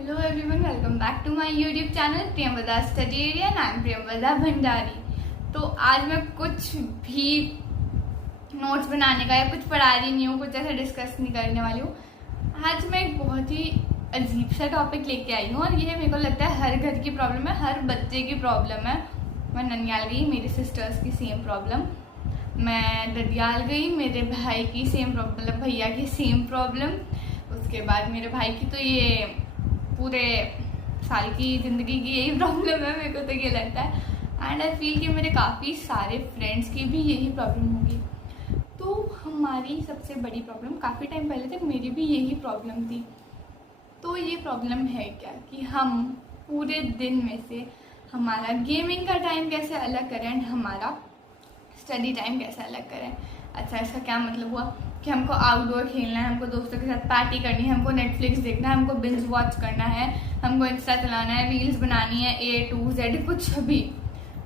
Hello everyone, welcome back to my YouTube channel Priyamvada study area and I am Priyamvada Bhandari. तो आज मैं कुछ भी नोट्स बनाने का या कुछ पढ़ा रही नहीं हूँ, कुछ ऐसा डिस्कस नहीं करने वाली हूँ। आज मैं एक बहुत ही अजीब सा टॉपिक लेके आई हूँ और ये मेरे को लगता है हर घर की प्रॉब्लम है, हर बच्चे की प्रॉब्लम है। मैं ननियाल गई, मेरी सिस्टर्स की सेम प्रॉब्लम। मैं ददियाल गई, मेरे भाई की सेम प्रॉब्लम, मतलब भैया की सेम प्रॉब्लम। उसके बाद मेरे भाई की तो ये पूरे साल की ज़िंदगी की यही प्रॉब्लम है, मेरे को तो ये लगता है। एंड आई फील कि मेरे काफ़ी सारे फ्रेंड्स की भी यही प्रॉब्लम होगी। तो हमारी सबसे बड़ी प्रॉब्लम, काफ़ी टाइम पहले तक मेरी भी यही प्रॉब्लम थी। तो ये प्रॉब्लम है क्या कि हम पूरे दिन में से हमारा गेमिंग का टाइम कैसे अलग करें एंड हमारा स्टडी टाइम कैसे अलग करें। अच्छा, इसका क्या मतलब हुआ कि हमको आउटडोर खेलना है, हमको दोस्तों के साथ पार्टी करनी है, हमको नेटफ्लिक्स देखना है, हमको बिंज वॉच करना है, हमको इंस्टा चलाना है, रील्स बनानी है, A to Z कुछ भी,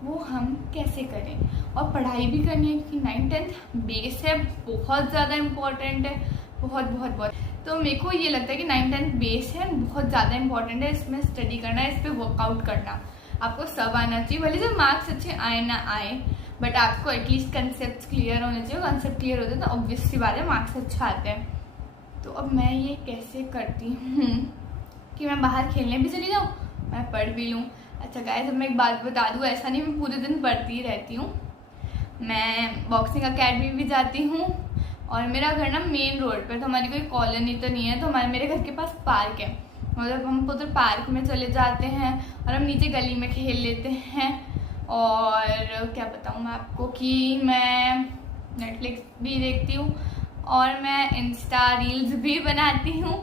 वो हम कैसे करें। और पढ़ाई भी करनी है क्योंकि 9th-10th बेस है, बहुत ज़्यादा इम्पॉर्टेंट है, बहुत बहुत बहुत। तो मेरे को ये लगता है कि 9th-10th बेस है, बहुत ज़्यादा इंपॉर्टेंट है। इसमें स्टडी करना है, इस पर वर्कआउट करना, आपको सब आना चाहिए। भले जब मार्क्स अच्छे आए ना आए, बट आपको एटलीस्ट कंसेप्ट क्लियर होने चाहिए। कंसेप्ट क्लियर होते हैं तो ऑब्वियस सी बात है मार्क्स अच्छा आते हैं। तो अब मैं ये कैसे करती हूँ कि मैं बाहर खेलने भी चली जाऊँ, मैं पढ़ भी लूँ। अच्छा गाइस, अब मैं एक बात बता दूँ, ऐसा नहीं मैं पूरे दिन पढ़ती रहती हूँ। मैं बॉक्सिंग अकेडमी भी जाती हूँ और मेरा घर ना मेन रोड पर, तो हमारी कोई कॉलोनी तो नहीं है, तो मेरे घर के पास पार्क है। मतलब हम उधर पार्क में चले जाते हैं और हम नीचे गली में खेल लेते हैं। और क्या बताऊँ मैं आपको कि मैं नेटफ्लिक्स भी देखती हूँ और मैं इंस्टा रील्स भी बनाती हूँ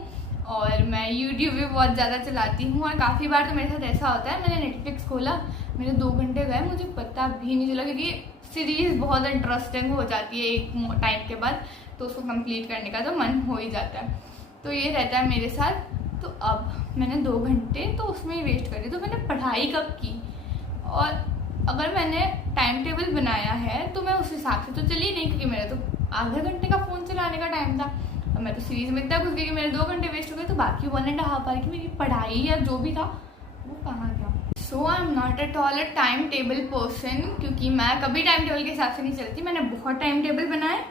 और मैं यूट्यूब भी बहुत ज़्यादा चलाती हूँ। और काफ़ी बार तो मेरे साथ ऐसा होता है, मैंने नेटफ्लिक्स खोला, मेरे 2 घंटे गए, मुझे पता भी नहीं चला, क्योंकि सीरीज़ बहुत इंटरेस्टिंग हो जाती है एक टाइम के बाद, तो उसको कंप्लीट करने का तो मन हो ही जाता है। तो ये रहता है मेरे साथ। तो अब मैंने 2 घंटे तो उसमें ही वेस्ट कर दी, तो मैंने पढ़ाई कब की। और अगर मैंने टाइम टेबल बनाया है तो मैं उस हिसाब से तो चली नहीं, क्योंकि मेरा तो आधे घंटे का फ़ोन चलाने का टाइम था और मैं तो सीरीज़ में इतना घुस गई कि मेरे 2 घंटे वेस्ट हो गए। तो बाकी 1.5 आवर की मेरी पढ़ाई या जो भी था वो कहाँ गया। So I am not at all a time table person, क्योंकि मैं कभी टाइम टेबल के हिसाब से नहीं चलती। मैंने बहुत टाइम टेबल बनाए,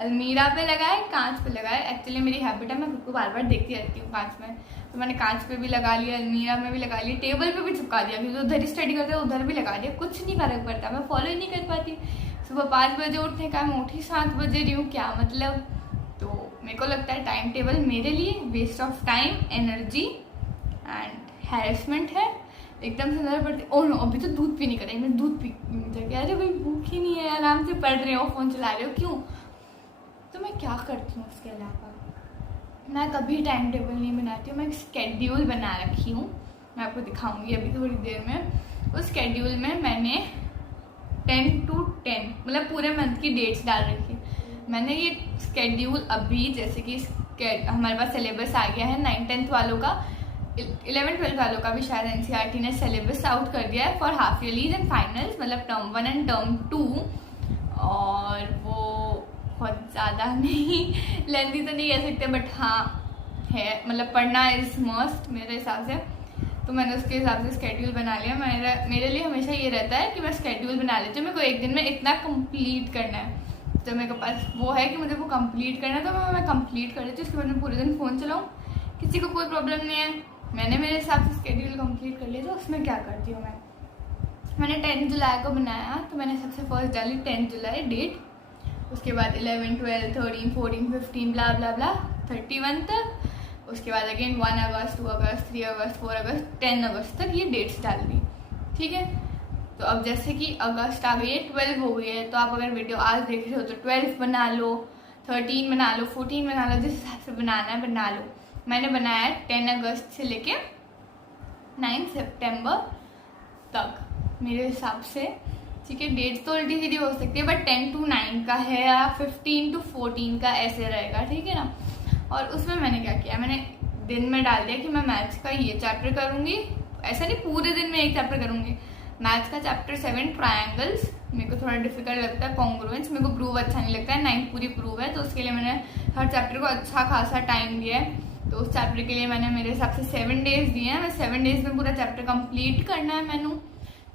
अलमीरा पे लगाए, कांच पे लगाए। एक्चुअली मेरी हैबिट है, मैं खुद को बार बार देखती रहती हूँ कांच में, तो मैंने कांच पे भी लगा लिया, अलमीरा में भी लगा लिया, टेबल पे भी चिपका दिया, क्योंकि उधर ही स्टडी करते हैं उधर भी लगा दिया। कुछ नहीं फर्क पड़ता, मैं फॉलो ही नहीं कर पाती। सुबह 5 बजे उठने का, मैं उठी 7 बजे रही हूँ, क्या मतलब। तो मेरे को लगता है टाइम टेबल मेरे लिए waste of time, energy and harassment है। एकदम से नजर पड़ती, ओह नो अभी तो दूध पीने का टाइम है, दूध पी जाके, अरे भाई भूख ही नहीं है, आराम से पढ़ रहे हो, फ़ोन चला रहे हो, क्यों। तो मैं क्या करती हूँ उसके अलावा, मैं कभी टाइम टेबल नहीं बनाती हूँ, मैं एक स्केड्यूल बना रखी हूँ। मैं आपको दिखाऊंगी अभी थोड़ी देर में। उस स्केड्यूल में मैंने 10 to 10 मतलब पूरे मंथ की डेट्स डाल रखी है। मैंने ये स्केड्यूल अभी, जैसे कि हमारे पास सिलेबस आ गया है 9th-10th वालों का, 11th-12th वालों का भी शायद NCERT ने सिलेबस आउट कर दिया है फॉर हाफ ईयरलीज एंड फाइनल्स, मतलब टर्म 1 एंड टर्म 2। और वो बहुत ज़्यादा नहीं, लेंथी तो नहीं कह सकते, बट हाँ है, मतलब पढ़ना इज मस्ट मेरे हिसाब से। तो मैंने उसके हिसाब से स्केड्यूल बना लिया। मेरे लिए हमेशा ये रहता है कि मैं स्केड्यूल बना लेती हूँ, मेरे को एक दिन में इतना कंप्लीट करना है। जब मेरे पास वो है कि मुझे वो कंप्लीट करना है तो मैं कंप्लीट कर लेती हूँ। उसके बाद मैं पूरे दिन फ़ोन चलाऊँ, किसी को कोई प्रॉब्लम नहीं है। मैंने मेरे हिसाब से स्केड्यूल कंप्लीट कर लिया। तो उसमें क्या करती हूँ मैंने 10 जुलाई को बनाया, तो मैंने सबसे फर्स्ट डाली 10 जुलाई डेट। उसके बाद 11, 12, 13, 14, 15 ब्ला ब्ला ब्ला 31 तक। उसके बाद अगेन 1 अगस्त, 2 अगस्त, 3 अगस्त, 4 अगस्त, 10 अगस्त तक ये डेट्स डाल दी, ठीक है। तो अब जैसे कि अगस्त आ गई है, 12 हो गई है, तो आप अगर वीडियो आज देख रहे हो तो 12 बना लो, 13 बना लो, 14 बना लो, जिस हिसाब से बनाना है बना लो। मैंने बनाया 10 अगस्त से लेके 9 सितंबर तक मेरे हिसाब से, ठीक है। डेट्स तो उल्टी सीधी हो सकती है, बट 10 to 9 का है या 15 to 14 का ऐसे रहेगा, ठीक है ना। और उसमें मैंने क्या किया, मैंने दिन में डाल दिया कि मैं मैथ्स का ये चैप्टर करूँगी। ऐसा नहीं पूरे दिन में एक चैप्टर करूँगी, मैथ्स का चैप्टर 7 ट्रायंगल्स मेरे को थोड़ा डिफिकल्ट लगता है, कॉन्ग्रुएंस मेरे को प्रूव अच्छा नहीं लगता है, 9 पूरी प्रूव है, तो उसके लिए मैंने हर चैप्टर को अच्छा खासा टाइम दिया है। तो उस चैप्टर के लिए मैंने मेरे हिसाब से 7 डेज दिए हैं। मैं 7 डेज में पूरा चैप्टर कंप्लीट करना है मैंने।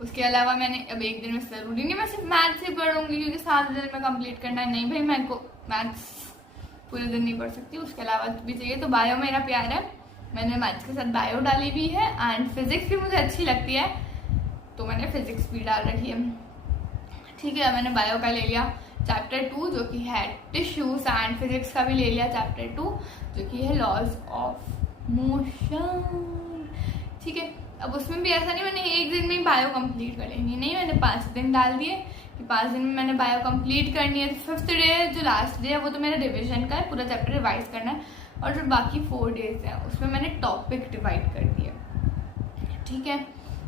उसके अलावा मैंने अब एक दिन में जरूरी नहीं मैं सिर्फ मैथ्स ही पढ़ूंगी, क्योंकि 7 दिन में कंप्लीट करना है। नहीं भाई, मैं को मैथ्स पूरे दिन नहीं पढ़ सकती, उसके अलावा भी चाहिए। तो बायो मेरा प्यार है, मैंने मैथ्स के साथ बायो डाली भी है, एंड फिजिक्स भी मुझे अच्छी लगती है तो मैंने फिजिक्स भी डाल रखी है। ठीक है, मैंने बायो का ले लिया चैप्टर 2 जो कि है टिश्यूज, एंड फिजिक्स का भी ले लिया चैप्टर 2 जो कि है लॉज ऑफ मोशन। ठीक है, अब उसमें भी ऐसा नहीं मैंने एक दिन में ही बायो कंप्लीट कर लेनी, नहीं मैंने 5 दिन डाल दिए कि 5 दिन में मैंने बायो कंप्लीट करनी है। 5th डे जो लास्ट डे है वो तो मेरा रिविजन का है, पूरा चैप्टर रिवाइज करना है, और जो बाकी 4 डेज हैं उसमें मैंने टॉपिक डिवाइड कर दिया। ठीक है,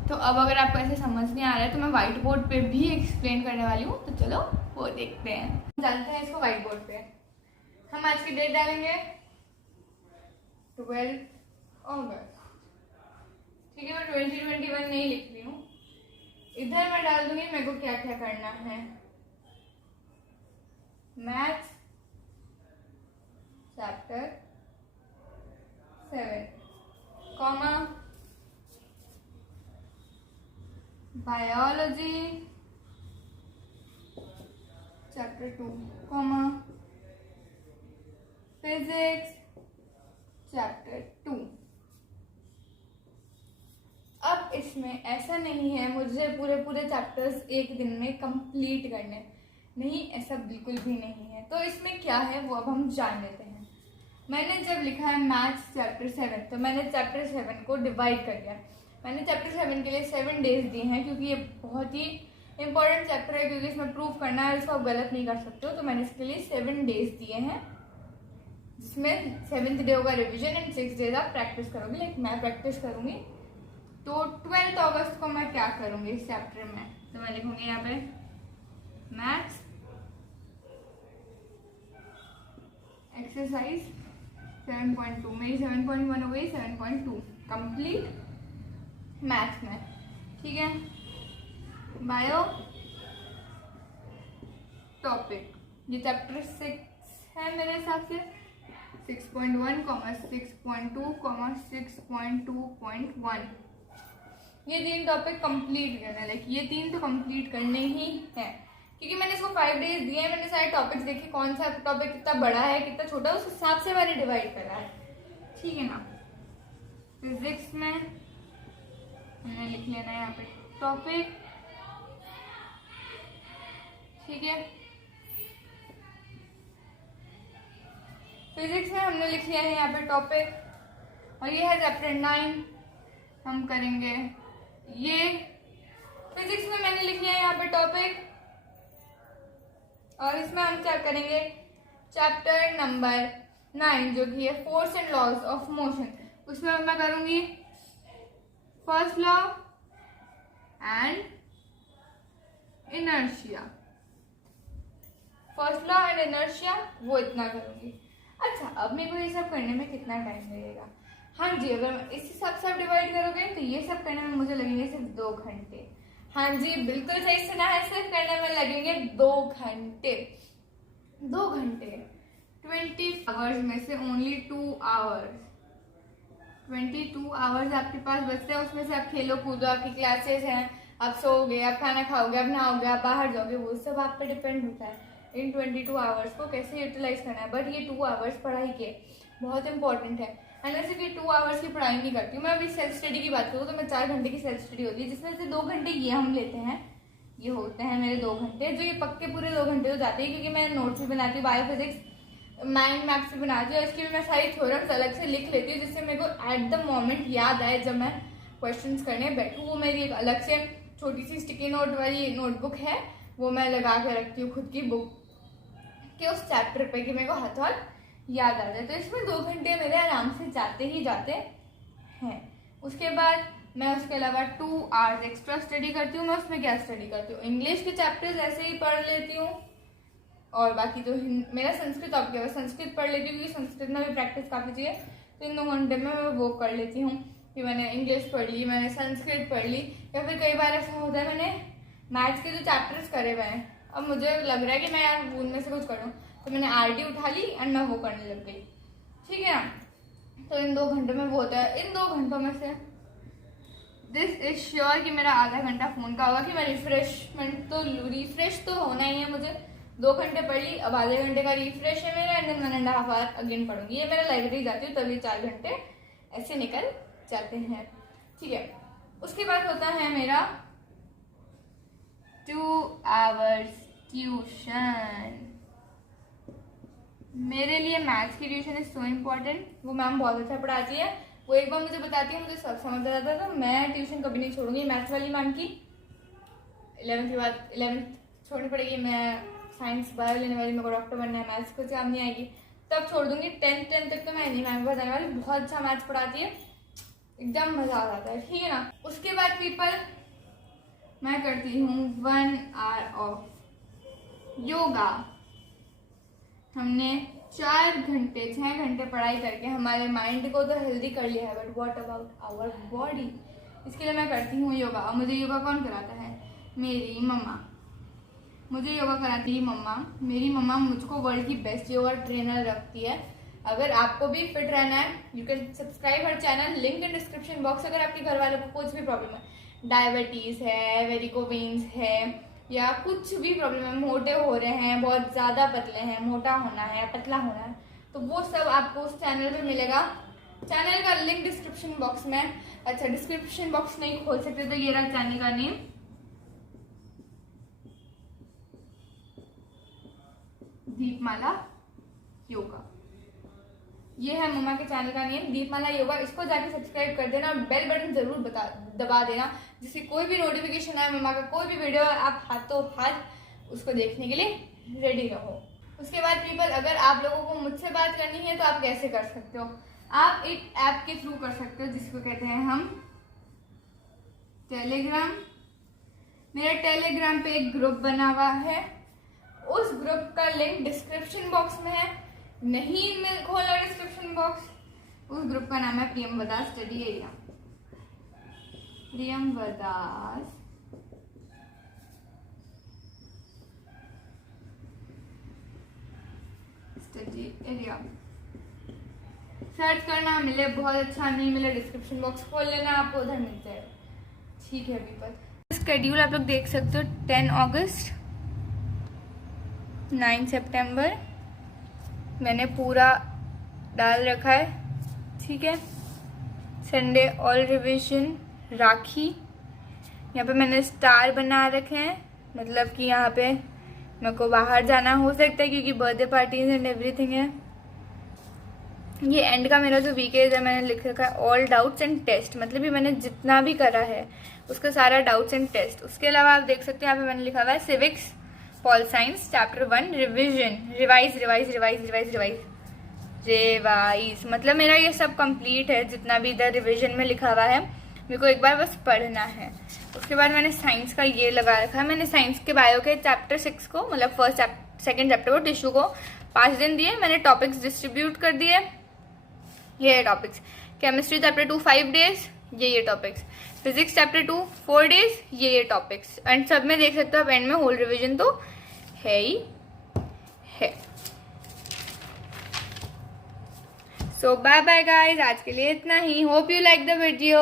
तो अब अगर आपको ऐसे समझ नहीं आ रहा है तो मैं व्हाइट बोर्ड पे भी एक्सप्लेन करने वाली हूँ, तो चलो वो देखते हैं। जानते हैं इसको व्हाइट बोर्ड पे हम आज की डेट डालेंगे 12 अगस्त। ठीक है, मैं 2021 नहीं लिख रही हूँ, इधर मैं डाल दूंगी मेरे को क्या क्या करना है। Maths chapter 7 comma biology chapter 2 comma physics chapter 2। अब इसमें ऐसा नहीं है मुझे पूरे चैप्टर्स एक दिन में कंप्लीट करने, नहीं ऐसा बिल्कुल भी नहीं है। तो इसमें क्या है वो अब हम जान लेते हैं। मैंने जब लिखा है मैथ्स चैप्टर 7 तो मैंने चैप्टर 7 को डिवाइड कर दिया। मैंने चैप्टर 7 के लिए 7 डेज दिए हैं, क्योंकि ये बहुत ही इंपॉर्टेंट चैप्टर है, क्योंकि इसमें प्रूफ करना है, इसको आप गलत नहीं कर सकते हो। तो मैंने इसके लिए 7 डेज दिए हैं, जिसमें 7th डे होगा रिविजन एंड 6 डेज आप प्रैक्टिस करोगे। लाइक मैं प्रैक्टिस करूंगी। तो 12 अगस्त को मैं क्या करूंगी इस चैप्टर में, तो मैं लिखूंगी यहाँ पे मैथ्स एक्सरसाइज 7.2, मेरी 7.1 हो गई 7.2 कंप्लीट मैथ्स में। ठीक है, बायो टॉपिक ये चैप्टर 6 है मेरे हिसाब से 6.1, 6.2, 6.2.1। ये 3 टॉपिक कंप्लीट करना है। लाइक ये 3 तो कंप्लीट करने ही है, क्योंकि मैंने इसको 5 डेज दिए हैं। मैंने सारे टॉपिक्स देखे कौन सा टॉपिक कितना बड़ा है कितना छोटा है, उस हिसाब से मैंने डिवाइड करा है। ठीक है ना। फिजिक्स में हमने लिख लेना है यहाँ पे टॉपिक। ठीक है, फिजिक्स में हमने लिख लिया है यहाँ पे टॉपिक, और ये है चैप्टर 9 हम करेंगे ये। फिजिक्स में मैंने लिख लिया है यहाँ पे टॉपिक, और इसमें हम क्या करेंगे चैप्टर नंबर 9 जो कि है force and laws of motion. उसमें मैं करूंगी first law and inertia. First law and inertia वो इतना करूंगी। अच्छा, अब मेरे को ये सब करने में कितना टाइम लगेगा? हाँ जी, अगर इस हिसाब से आप डिवाइड करोगे तो ये सब करने में मुझे लगेंगे सिर्फ 2 घंटे। हाँ जी, बिल्कुल सही सुना है, सिर्फ करने में लगेंगे 2 घंटे। 2 घंटे 20 आवर्स में से ओनली 2 आवर्स 22 आवर्स आपके पास बचते हैं। उसमें से आप खेलो कूदो, आपकी क्लासेस हैं, आप सोओगे, आप खाना खाओगे, आप नहाओगे, आप बाहर जाओगे, वो सब आप पे डिपेंड होता है। इन 22 आवर्स को कैसे यूटिलाइज करना है। बट ये 2 आवर्स पढ़ाई के बहुत इंपॉर्टेंट है। मैं सिर्फ ये 2 आवर्स की पढ़ाई नहीं करती हूँ। मैं अभी सेल्फ स्टडी की बात करूँ तो मैं 4 घंटे की सेल्फ स्टडी होती है, जिसमें से 2 घंटे ये हम लेते हैं। ये होते हैं मेरे 2 घंटे, जो ये पक्के पूरे 2 घंटे हो जाते हैं, क्योंकि मैं नोट्स भी बनाती हूँ, बायो फिजिक्स माइंड मैप्स भी बनाती हूँ। इसकी भी मैं सारी थ्योरम्स अलग से लिख लेती हूँ, जिससे मेरे को एट द मोमेंट याद आए जब मैं क्वेश्चंस करने बैठूँ। वो मेरी एक अलग से छोटी सी स्टिकी नोट वाली नोटबुक है, वो मैं लगा के रखती हूँ खुद की बुक के उस चैप्टर पे, कि मेरे को हाथ हाथ याद आ जाए। तो इसमें 2 घंटे मेरे आराम से जाते ही जाते हैं। उसके बाद मैं उसके अलावा 2 आवर्स एक्स्ट्रा स्टडी करती हूँ। मैं उसमें क्या स्टडी करती हूँ, इंग्लिश के चैप्टर्स ऐसे ही पढ़ लेती हूँ, और बाकी जो मेरा संस्कृत टॉपिक है संस्कृत पढ़ लेती हूँ, क्योंकि संस्कृत में भी प्रैक्टिस काफ़ी चाहिए। तो इन 2 घंटे में मैं वो कर लेती हूँ कि मैंने इंग्लिश पढ़ ली, मैंने संस्कृत पढ़ ली, या फिर कई बार ऐसा होता है मैंने मैथ्स के जो चैप्टर्स करे हुए हैं, अब मुझे लग रहा है कि मैं यार उनमें से कुछ करूँ, तो मैंने आरटी उठा ली एंड मैं वो करने लग गई। ठीक है ना। तो इन 2 घंटों में वो होता है। इन 2 घंटों में से दिस इज श्योर कि मेरा आधा घंटा फोन का होगा कि मैं रिफ्रेश तो होना ही है मुझे। 2 घंटे पढ़ ली, अब आधे घंटे का रिफ्रेश है मेरा, एंड देन 1.5 आवर अगेन पढ़ूंगी। ये मेरा लाइब्रेरी जाती हूँ तभी 4 घंटे ऐसे निकल जाते हैं, ठीक है। उसके बाद होता है मेरा 2 आवर्स ट्यूशन। मेरे लिए मैथ्स की ट्यूशन इज सो इम्पोर्टेंट। वो मैम बहुत अच्छा पढ़ाती है, वो एक बार मुझे बताती है, मुझे सब समझ आ जाता है। तो मैं ट्यूशन कभी नहीं छोड़ूंगी मैथ्स वाली मैम की। 11th के बाद 11th छोड़नी पड़ेगी, मैं साइंस बायो लेने वाली, मेरे को डॉक्टर बनना है, मैथ्स कुछ काम नहीं आएगी, तब छोड़ दूंगी। 10th तक तो मैं नहीं मैम को बताने वाली, बहुत अच्छा मैथ्स पढ़ाती है, एकदम मजा आ जाता है, ठीक है ना। उसके बाद पीपल मैं करती हूँ 1 आवर ऑफ योगा। हमने 6 घंटे पढ़ाई करके हमारे माइंड को तो हेल्दी कर लिया है, but what about our body. इसके लिए मैं करती हूँ योगा। और मुझे योगा कौन कराता है? मेरी मम्मा। मुझे योगा कराती है मम्मा। मेरी मम्मा मुझको वर्ल्ड की बेस्ट योगा ट्रेनर रखती है। अगर आपको भी फिट रहना है, you can subscribe her channel, link in description box. अगर आपके घर वालों को कुछ भी प्रॉब्लम है, डायबिटीज है, वेरिकोवेन्स है, या कुछ भी प्रॉब्लम है, मोटे हो रहे हैं, बहुत ज्यादा पतले हैं, मोटा होना है, पतला होना है, तो वो सब आपको उस चैनल पे मिलेगा। चैनल का लिंक डिस्क्रिप्शन बॉक्स में। अच्छा, डिस्क्रिप्शन बॉक्स नहीं खोल सकते तो ये रहा चैनल का नेम, दीपमाला योगा। ये है मम्मा के चैनल का नेम, दीपमाला योगा। इसको जाके सब्सक्राइब कर देना और बेल बटन जरूर दबा देना, जिससे कोई भी नोटिफिकेशन आए, मम्मा का कोई भी वीडियो, आप हाथों हाथ उसको देखने के लिए रेडी रहो। उसके बाद पीपल, अगर आप लोगों को मुझसे बात करनी है तो आप कैसे कर सकते हो? आप एक ऐप के थ्रू कर सकते हो जिसको कहते हैं हम टेलीग्राम। मेरा टेलीग्राम पे एक ग्रुप बना हुआ है, उस ग्रुप का लिंक डिस्क्रिप्शन बॉक्स में है। नहीं मिल खोला डिस्क्रिप्शन बॉक्स, उस ग्रुप का नाम है Priyamvada study area. Priyamvada study area search करना, मिले बहुत अच्छा, नहीं मिले डिस्क्रिप्शन बॉक्स खोल लेना, आपको उधर मिल जाएगा, ठीक है पीपल। स्केड्यूल आप लोग देख सकते हो, 10 अगस्त, 9 सितंबर मैंने पूरा डाल रखा है, ठीक है। संडे ऑल रिविजन, राखी, यहाँ पे मैंने स्टार बना रखे हैं, मतलब कि यहाँ पे मेरे को बाहर जाना हो सकता है क्योंकि बर्थडे पार्टीज एंड एवरीथिंग है। ये एंड का मेरा जो वीकेज है, मैंने लिख रखा है ऑल डाउट्स एंड टेस्ट, मतलब ये मैंने जितना भी करा है उसका सारा डाउट्स एंड टेस्ट। उसके अलावा आप देख सकते हैं यहाँ पे मैंने लिखा हुआ है civics, pol science, chapter 1 revision, revise, मतलब मेरा ये सब कंप्लीट है, जितना भी इधर रिविजन में लिखा हुआ है, मेरे को एक बार बस पढ़ना है। उसके बाद मैंने साइंस का ये लगा रखा है, मैंने साइंस के बायो के चैप्टर 6 को, मतलब सेकंड चैप्टर को, टिश्यू को 5 दिन दिए, मैंने टॉपिक्स डिस्ट्रीब्यूट कर दिए, ये टॉपिक्स। केमिस्ट्री चैप्टर 2 5 डेज, ये टॉपिक्स। फिजिक्स चैप्टर 2 4 डेज, ये टॉपिक्स। एंड सब में देख सकते हो आप एंड में होल रिविजन तो है ही है। सो बाय बाय गाइज, आज के लिए इतना ही। Hope you like the video.